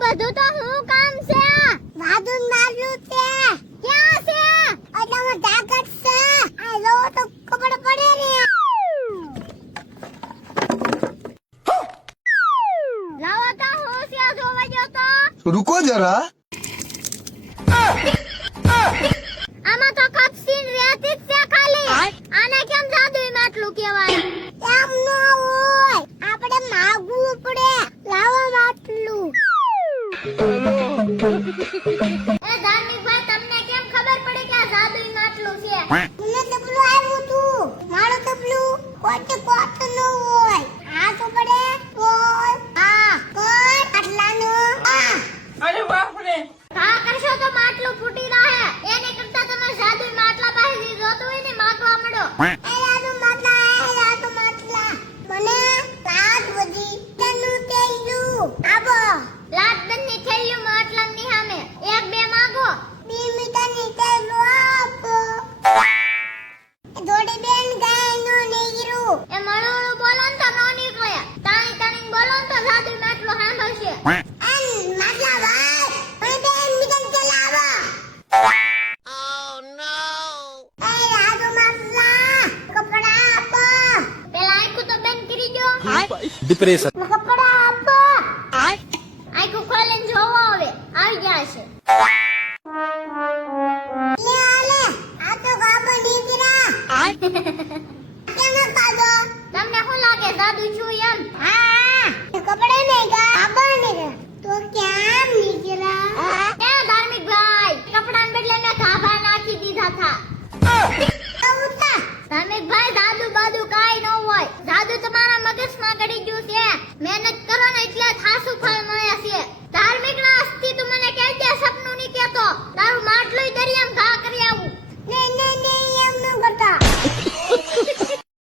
બધું તો હું કામ છે વાદુન મારલું છે ક્યાં છે અડમાં તાકાત છે આ લો તો ખબર પડે ને લાવો તો હું છે જોવા જો તો रुको जरा આમાં તો કપસીન રહેતી જ છે ખાલી આને કેમ જાદુઈ માટલું કહેવાય કેમ ન હોય આપણે માગવું પડે લાવો માટલું એ ધાર્મિક ભાઈ તમને કેમ ખબર પડી કે આ જાદુઈ માટલું છે મને તબલું આવ્યું તું મારું તબલું કોટ ન હોય આ તો પડે બોલ હા કર આટલાનો અરે બાપ રે હા કરશો તો માટલું ફૂટી રહે એને કરતા તમે જાદુઈ માટલા પાસે જોતું હોય ને માંગવા મળો એ જાદુ માટલા મને લાત વધી તનું તેલું આબો લાત બંની થેલ્યું માટલા ની સામે એક બે માંગો 2 મીટર ની તેલું આપો દોડી બેન ગાય નો નીકળું એ મળું બોલો ને તો નો નીકળે તાણી બોલો ને તો જાદુઈ માટલું સાંભળશે અન માટલા ભાઈ મને 2 મીટર ચલાવો डिप्रेशन કપડા આપો આખું ખોલીને જોવો હવે આવી ગયા છે